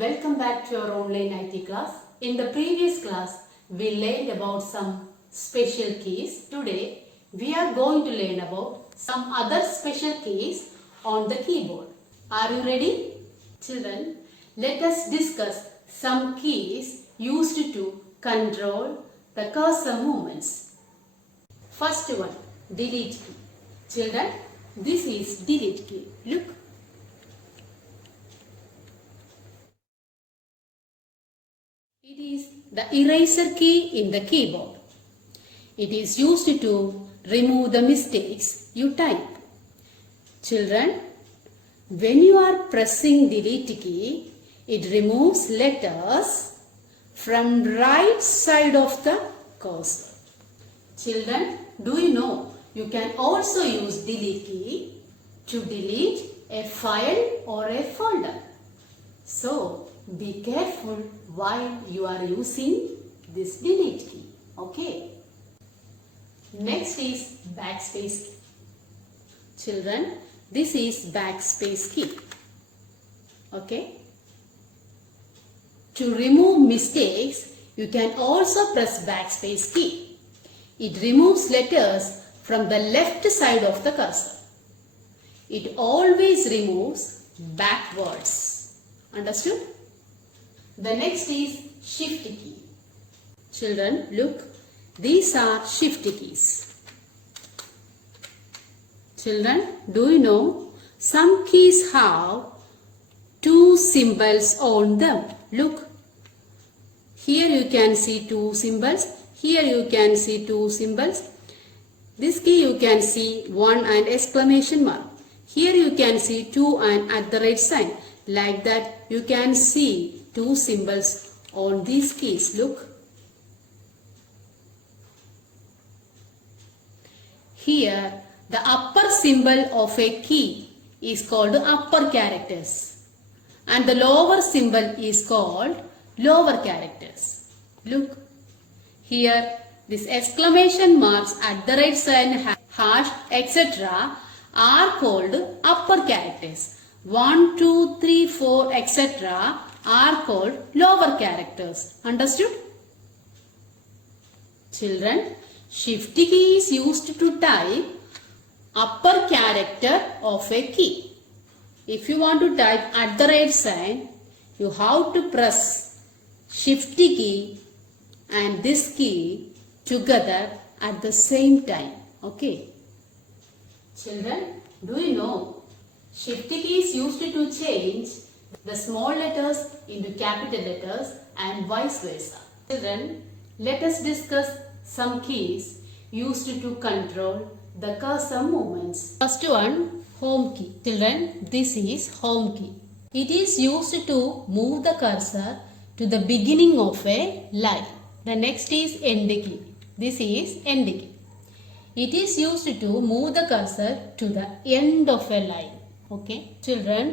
Welcome back to our online IT class. In the previous class, we learned about some special keys. Today, we are going to learn about some other special keys on the keyboard. Are you ready? Children, let us discuss some keys used to control the cursor movements. First one, delete key. Children, this is delete key. Look. It is the eraser key in the keyboard. It is used to remove the mistakes you type. Children, when you are pressing delete key, it removes letters from right side of the cursor. Children, do you know you can also use delete key to delete a file or a folder. So, be careful while you are using this delete key. Okay. Next is backspace key. Children, this is backspace key. Okay. To remove mistakes, you can also press backspace key. It removes letters from the left side of the cursor. It always removes backwards. Understood? The next is shift key. Children, look, these are shift keys. Children, do you know some keys have two symbols on them? Look, here you can see two symbols. Here you can see two symbols. This key you can see one and exclamation mark. Here you can see two and @ sign. Like that you can see two symbols on these keys. Look. Here the upper symbol of a key is called upper characters and the lower symbol is called lower characters. Look. Here this exclamation marks, @ sign, hash, etc. are called upper characters. 1, 2, 3, 4, etc. are called lower characters. Understood? Children, shift key is used to type upper character of a key. If you want to type @ sign, you have to press shift key and this key together at the same time. Okay. Children, do you know shift key is used to change the small letters into capital letters and vice versa. Children, let us discuss some keys used to control the cursor movements. First one, home key. Children, this is home key. It is used to move the cursor to the beginning of a line. The next is end key. This is end key. It is used to move the cursor to the end of a line. Okay. Children,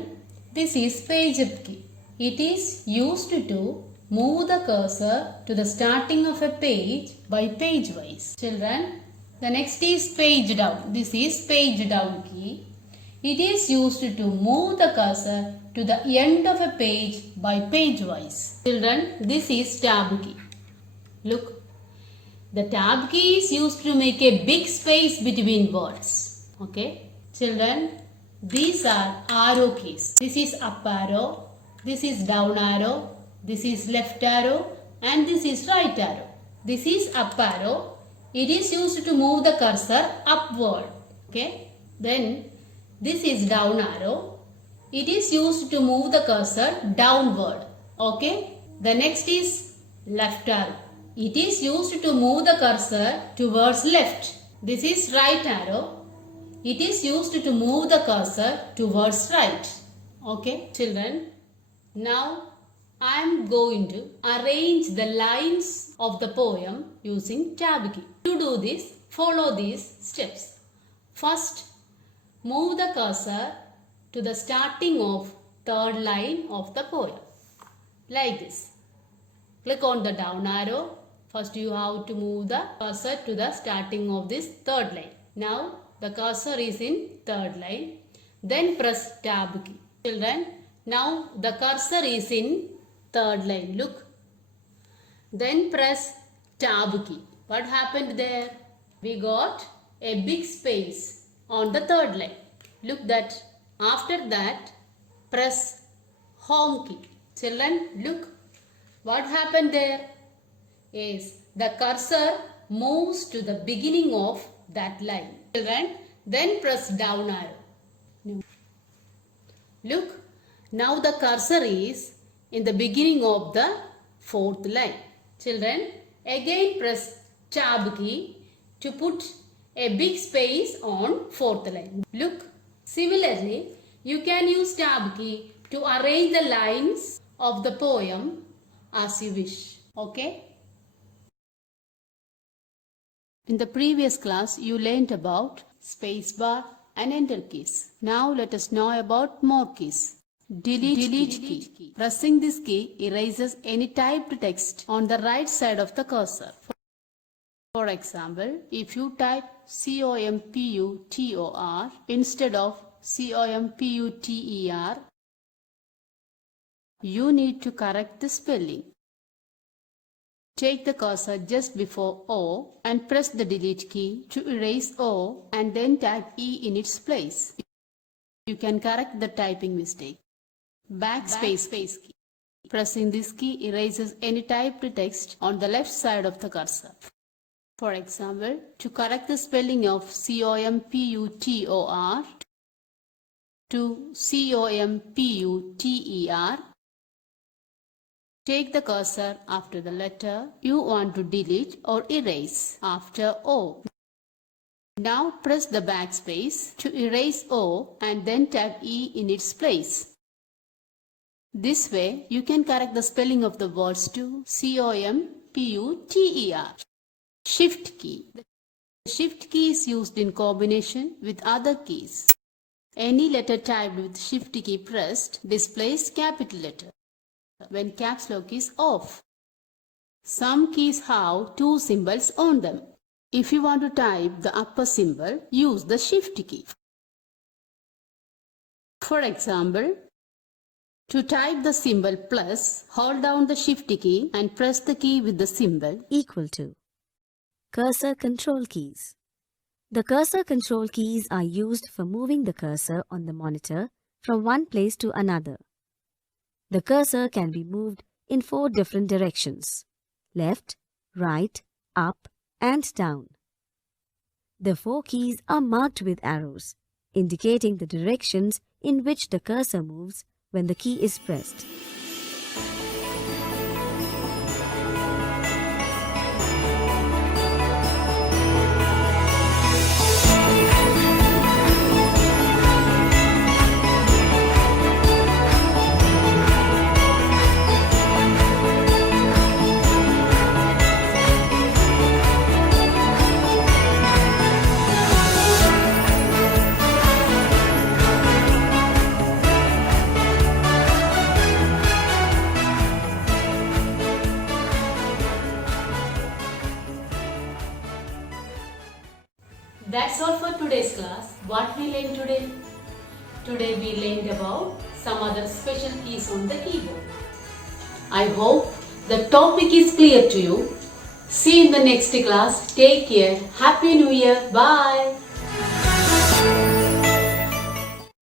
this is page up key. It is used to move the cursor to the starting of a page by page wise. Children, the next is page down. This is page down key. It is used to move the cursor to the end of a page by page wise. Children, this is tab key. Look, the tab key is used to make a big space between words. Okay. Children, these are arrow keys. This is up arrow, this is down arrow, this is left arrow and this is right arrow. This is up arrow. It is used to move the cursor upward. Okay. Then this is down arrow. It is used to move the cursor downward. Okay. The next is left arrow. It is used to move the cursor towards left. This is right arrow. It is used to move the cursor towards right. Okay, children. Now I am going to arrange the lines of the poem using tab key. To do this, follow these steps. First, move the cursor to the starting of third line of the poem. Like this. Click on the down arrow. First you have to move the cursor to the starting of this third line. Now the cursor is in third line. Then press tab key. Children, now the cursor is in third line. Look. Then press tab key. What happened there? We got a big space on the third line. Look that. After that, press home key. Children, look. What happened there? Yes, the cursor moves to the beginning of that line. Children, then press down arrow. Look, now the cursor is in the beginning of the fourth line. Children, again press tab key to put a big space on fourth line. Look, similarly, you can use tab key to arrange the lines of the poem as you wish. Okay? In the previous class, you learnt about spacebar and enter keys. Now let us know about more keys. Delete key. Pressing this key erases any typed text on the right side of the cursor. For example, if you type COMPUTOR instead of COMPUTER, you need to correct the spelling. Take the cursor just before O and press the delete key to erase O and then type E in its place. You can correct the typing mistake. Backspace key. Pressing this key erases any typed text on the left side of the cursor. For example, to correct the spelling of COMPUTOR to COMPUTER, take the cursor after the letter you want to delete or erase after O. Now press the backspace to erase O and then type E in its place. This way you can correct the spelling of the words to COMPUTER. Shift key. The shift key is used in combination with other keys. Any letter typed with shift key pressed displays capital letter when caps lock is off. Some keys have two symbols on them. If you want to type the upper symbol, use the shift key. For example, to type the symbol plus, hold down the shift key and press the key with the symbol equal to. Cursor control keys. The cursor control keys are used for moving the cursor on the monitor from one place to another. The cursor can be moved in 4 different directions: left, right, up, and down. The 4 keys are marked with arrows, indicating the directions in which the cursor moves when the key is pressed. That's all for today's class. What we learned today? Today we learned about some other special keys on the keyboard. I hope the topic is clear to you. See you in the next class. Take care. Happy New Year. Bye.